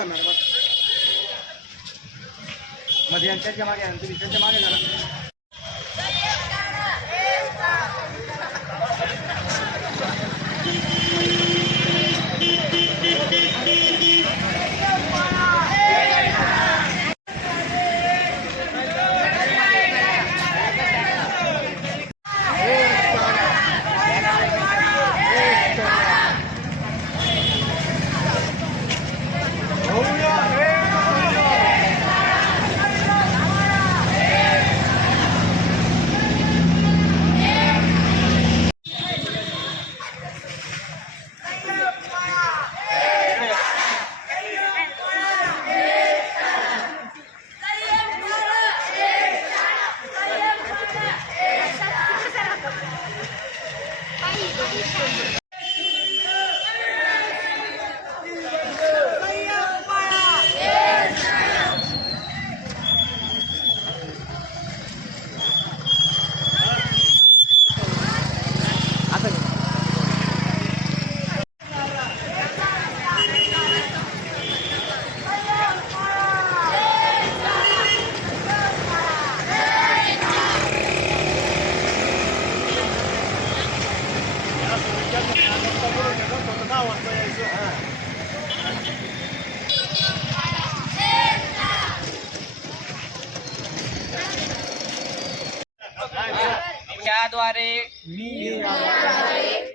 करणार बघ. मध्ये यांच्या मागे यांच्या विषयाच्या मागे झाला.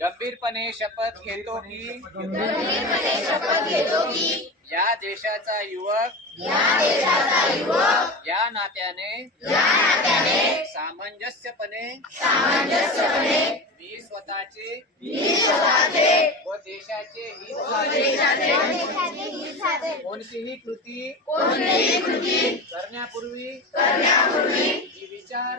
गंभीरपणे शपथ घेतो की या देशाचा युवक या नात्याने सामंजस्यपणे मी स्वतःचे व देशाचे कोणतीही कृती करण्यापूर्वी मी विचार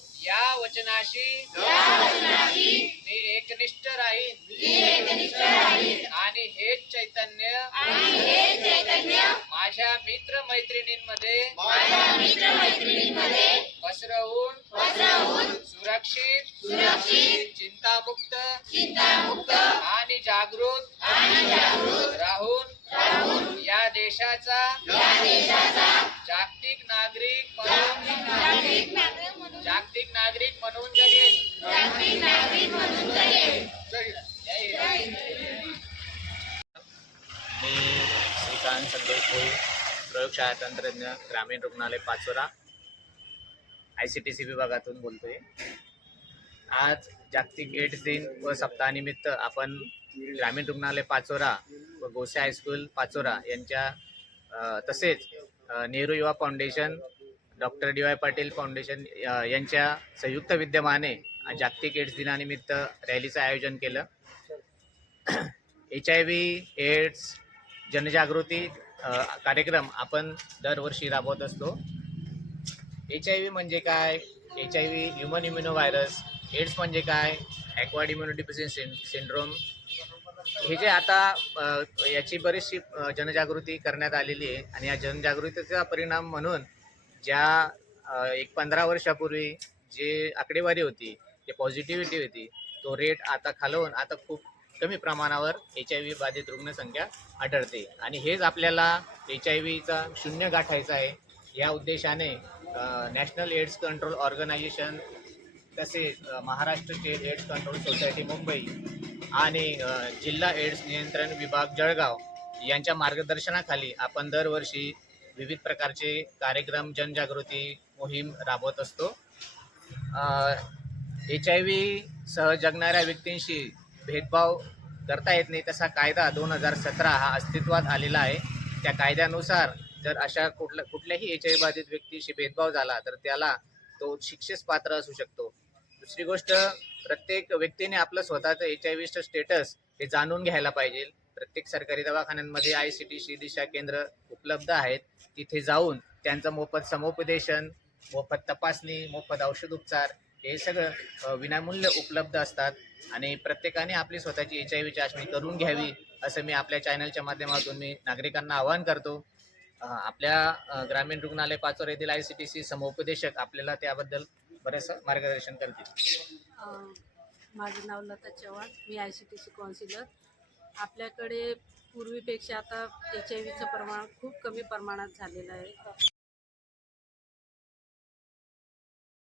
वचनाशी मी एकनिष्ठ राहीन। आणि हेच चैतन्य। माझ्या मित्र मैत्रिणींमध्ये पसरवून। सुरक्षित। चिंतामुक्त। आणि जागृत। राहून। या देशाचा। जागतिक नागरिक म्हणून। जागतिक नागरिक म्हणून जगेल. जय हिंद. मी श्रीकांत संतोष भोई प्रयोगशाळा तंत्रज्ञ ग्रामीण रुग्णालय Pachora I C T C विभागातून बोलतोय. आज जागतिक एड्स दिन व सप्ताहानिमित्त आपण ग्रामीण रुग्णालय पाचोरा व गोसे हायस्कूल पाचोरा यांच्या तसेच Nehru Yuva foundation doctor D Y Patil foundation यांच्या संयुक्त विद्यमाने जागतिक एड्स दिनानिमित्त रॅलीचं आयोजन केलं. एच आय व्ही एड्स जनजागृती कार्यक्रम आपण दरवर्षी राबवत असतो. एच आय व्ही म्हणजे काय? H I V human immuno virus AIDS म्हणजे काय? Acquired immunity syndrome. हे जे आता याची बरीचशी जनजागृती करण्यात आलेली आहे आणि या जनजागृतीचा परिणाम म्हणून ज्या एक पंधरा वर्षापूर्वी जे आकडेवारी होती जे पॉझिटिव्हिटी होती तो रेट आता खालवून आता खूप कमी प्रमाणावर एच आय व्ही बाधित रुग्णसंख्या आढळते. आणि हेच आपल्याला एच आय व्हीचा शून्य गाठायचा आहे. या उद्देशाने नॅशनल एड्स कंट्रोल ऑर्गनायझेशन तसेच Maharashtra state AIDS control society Mumbai आणि जिल्हा एड्स नियंत्रण विभाग जळगाव यांच्या मार्गदर्शनाखाली आपण दरवर्षी विविध प्रकारचे कार्यक्रम जनजागृती मोहीम राबवत असतो. एच आय व्ही सह जगणाऱ्या व्यक्तींशी भेदभाव करता येत नाही तसा कायदा दोन हजार सतरा हा अस्तित्वात आलेला आहे. त्या कायद्यानुसार जर अशा कुठल्या कुठल्याही एच आय बाधित व्यक्तीशी भेदभाव झाला तर त्याला तो शिक्षेस पात्र असू शकतो. दुसरी गोष्ट प्रत्येक व्यक्तीने आपलं स्वतःचं एच आय व्हीचं स्टेटस हे जाणून घ्यायला पाहिजे. प्रत्येक सरकारी दवाखान्यांमध्ये आय सी टी सी दिशा केंद्र उपलब्ध आहेत. तिथे जाऊन त्यांचं मोफत समुपदेशन मोफत तपासणी मोफत औषध उपचार हे सगळं विनामूल्य उपलब्ध असतात. आणि प्रत्येकाने आपली स्वतःची एच आय व्ही चाचणी करून घ्यावी असं मी आपल्या चॅनलच्या माध्यमातून मी नागरिकांना आवाहन करतो. आपल्या ग्रामीण रुग्णालय पाचोर येथील आय सी टी सी समुपदेशक आपल्याला त्याबद्दल बरेचसं मार्गदर्शन करतील. माझं नाव लता चव्हाण मी I C T C counsellor आपल्याकडे पूर्वीपेक्षा आता एच आय व्हीचं प्रमाण खूप कमी प्रमाणात झालेलं आहे.